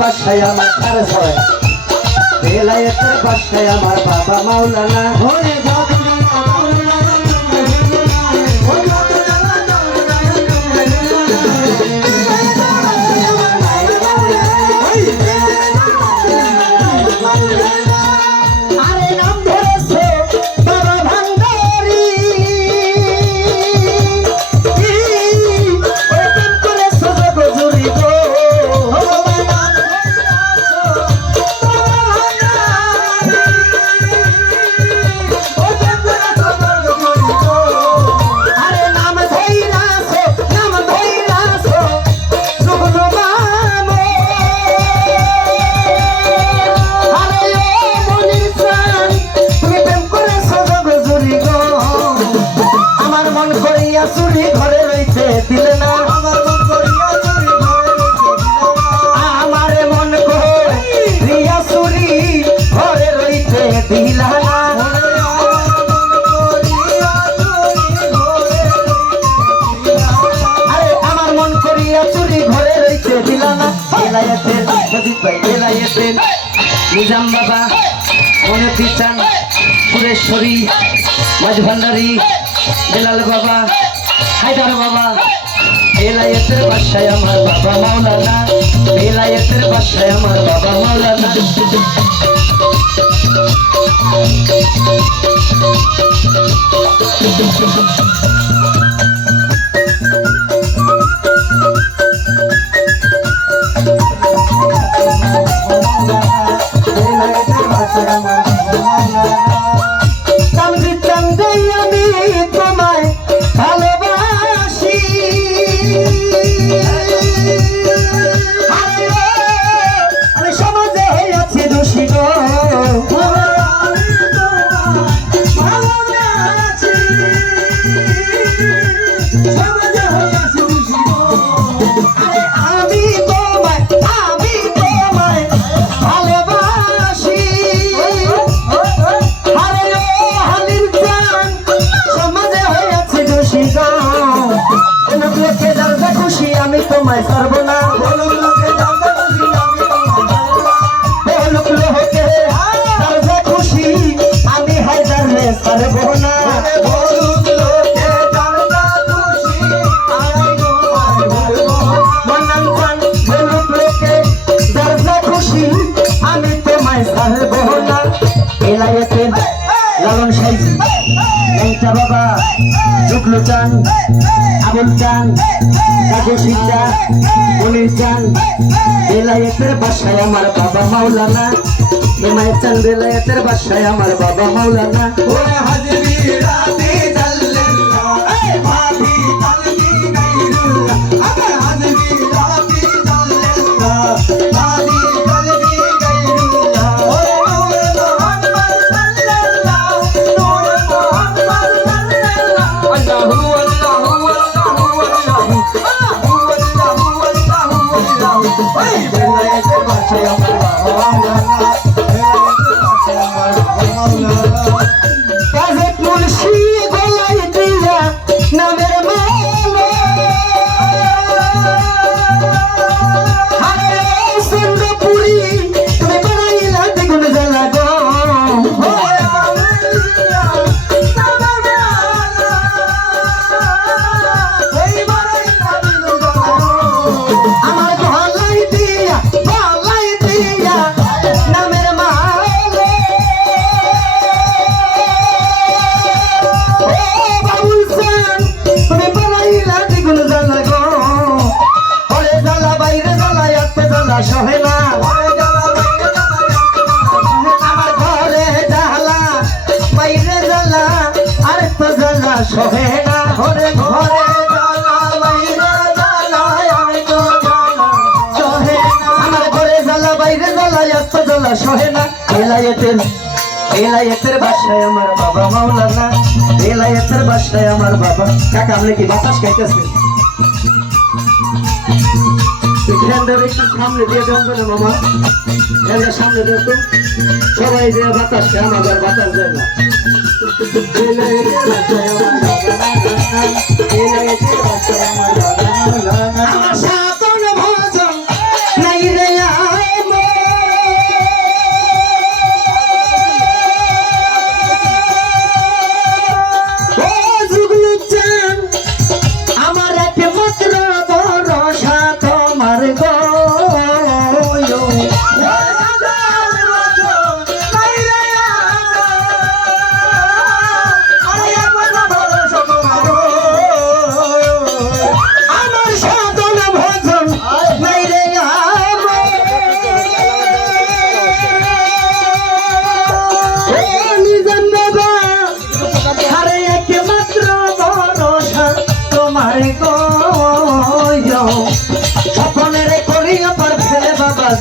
বাসায় আমার সাড়ে ছয় বেলায়েতের বাসায় আমার বাবা মাওলানা চুরি ঘরে রইতে দিলে না আমার মন করিয়া চুরি ঘরে রইতে দিলা না আরে আমার মন করিয়া চুরি ঘরে রইতে দিলা না বেলায়েতের সজিত ভাই বেলায়েতের নিজাম বাবা মনে পিচান সুরেশ্বরী মাঝ ভান্ডারী বেলাল বাবা হায়দার বাবা বেলায়েতের বাসায় আমার বাবা মাওলানা বেলায়েতের বাসায় আমার বাবা মাওলানা বেলায়েতের বাসায় আমার বাবা মাওলানা চান্দি চান্দি আমি তোমায় ভালোবাসি আমি সমাজে আছি দোষী গো আমি তোমায় ভালোবাসি খুশি আমি তোমায় ছাড়ব না খুশি আমি হায়দারে ছাড়ব না খুশি আমি তোমায় ছাড়ব না বেলায়েতে লালন সাইজি একটা বাবা জুগলু চান আবুল চান কাজু সিদ্ধা মনির চান বেলায়েতের বাসায় আমার বাবা মাওলানা হেমায় চান বেলায়েতের বাসায় আমার বাবা মাওলানা সহে না আমার ঘরে জ্বালা বাইরে জ্বালা আর তো জ্বালা সহে না ঘরে ঘরে আমার ঘরে জ্বালা বাইরে জ্বালা আর তো জ্বালা সহে না বেলায়েতের বাসায় আমার বাবা মাওলানা বেলায়েতের বাসায় আমার বাবা কাকা আপনি কি বাতাস খাইতেছেন একটু সামনে দিয়ে দেন না মামা সামনে দেখো সবাই যে বাতাস খায় আমার বাতাস দেয় না আমার সাতন ভোজন নাই রে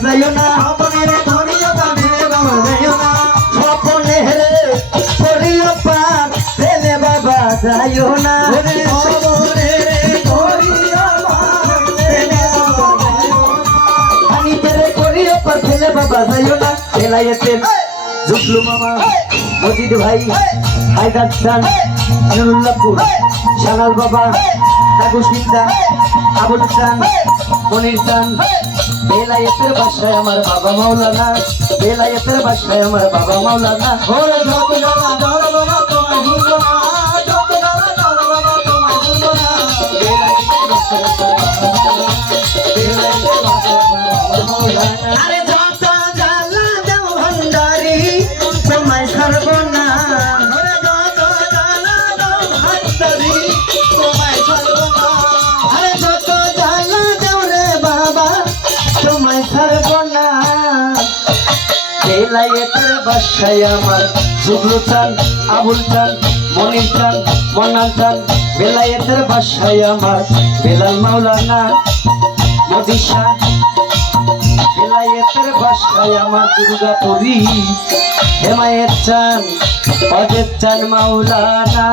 যাইও না স্বপ্নের ধরিয়া বাঁধে বাবা যাইও না স্বপ্নের ধরিয়া পার ফেলে বাবা যাইও না ফেলে বাবা যাইও না এলাইতে জুবলু মামা মজিদ ভাই হায়দার খান নুরুল্লাহপুর শানাল বাবা নাগু সিন্দা আবুল খান মনির খান বেলায়েতের বাসায় আমার বাবা মাওলানা বেলায়েতের বাসায় আমার বাবা মাওলানা ওরে যত জানা দর বাবা তোমায় ভুলবো না যত জানা দর বাবা তোমায় ভুলবো না বেলায়েতের বাসায় বেলায়েতের বাসায় আমার বাবা মাওলানা আরে যত জানা দেও ভান্ডারি তোমায় ছাড়বো না ওরে যত জানা দেও ভান্ডারি তোমায় ছাড়বো না আরে যত জানা দেও রে বাবা তোমায় ছাড়বো না বেলায়েতের বাসায় আমার জুগলু চান আবুল চান মনির চান মন্নান চান বেলায়েতের বাসায় আমার বেলাল মাওলানা মদিশা বেলায়েতের বাসায় আমার দুর্গাপুরী হেমায়েত চান অজেদ চান মাওলানা